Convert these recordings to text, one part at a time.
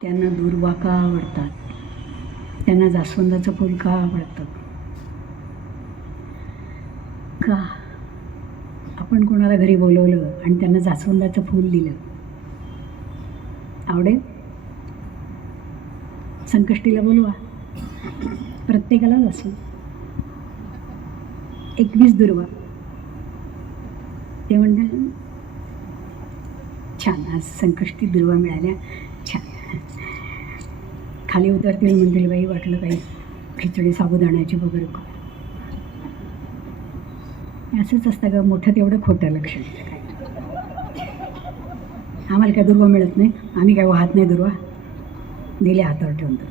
त्यांना दुर्वा का आवडतात, त्यांना जास्वंदाचं फूल का आवडतं, का आपण कोणाला घरी बोलवलं आणि त्यांना जास्वंदाचं फूल दिलं, आवडेल? संकष्टीला बोलवा, प्रत्येकालाच असो 21 दुर्वा. ते म्हणतात छान, आज संकष्टी दुर्वा मिळाल्या, छान. खाली उतरतील म्हणतील बाई वाटलं काही खिचडी साबुदाण्याची वगैरे का. असंच असतं का, मोठं तेवढं खोटं लक्ष दिलं काय. आम्हाला काय दुर्वा मिळत नाही, आम्ही काय वाहत नाही दुर्वा, दिले हातावर ठेवून तर.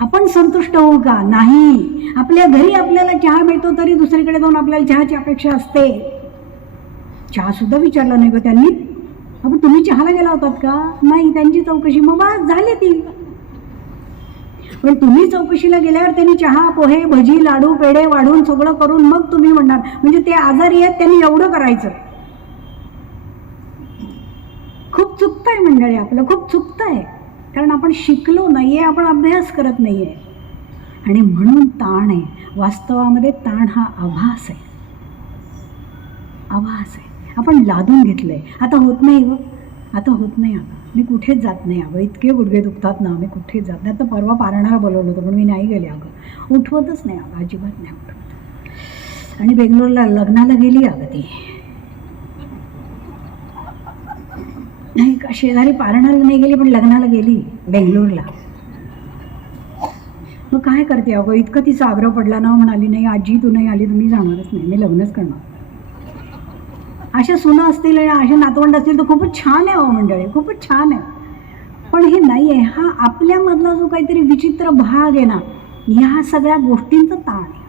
आपण संतुष्ट होऊ का? नाही. आपल्या घरी आपल्याला चहा मिळतो तरी दुसरीकडे जाऊन आपल्याला चहाची अपेक्षा असते. चहा सुद्धा विचारला नाही ग त्यांनी. आपण तुम्ही चहाला गेला होतात का? नाही. त्यांची चौकशी, मग बस झाली ती. पण तुम्ही चौकशीला गेल्यावर त्यांनी चहा, पोहे, भजी, लाडू, पेढे वाढून सगळं करून मग तुम्ही म्हणणार, म्हणजे ते आजारी आहेत त्यांनी एवढं करायचं. खूप चुकतंय मंडळी, आपलं खूप चुकतंय. कारण आपण शिकलो नाहीये, आपण अभ्यास करत नाहीये आणि म्हणून ताण आहे. वास्तवामध्ये ताण हा आभास आहे, आभास आहे. आपण लादून घेतलंय. आता होत नाही ग, आता होत नाही. अगं मी कुठेच जात नाही. अगं इतके गुडघे दुखतात ना, मी कुठेच जात नाही. आता परवा पारणाला बोलवलं होतं पण मी नाही गेले. अगं उठवतच नाही, अगं अजिबात नाही उठवत. आणि बेंगलोरला लग्नाला गेली अगं ती. नाही का, शेजारी पारणाला नाही गेली पण लग्नाला गेली बेंगलोरला. मग काय करते अगं, इतकं तिचा आग्रह पडला ना, म्हणाली नाही आजी तू नाही आली तर मी जाणारच नाही, मी लग्नच करणार. अशा सुना असतील आणि अशा नातवंड असतील तर खूपच छान आहे. अहो मंडळी, खूपच छान आहे. पण हे नाही आहे. हा आपल्यामधला जो काहीतरी विचित्र भाग आहे ना, ह्या सगळ्या गोष्टींचा ताण आहे.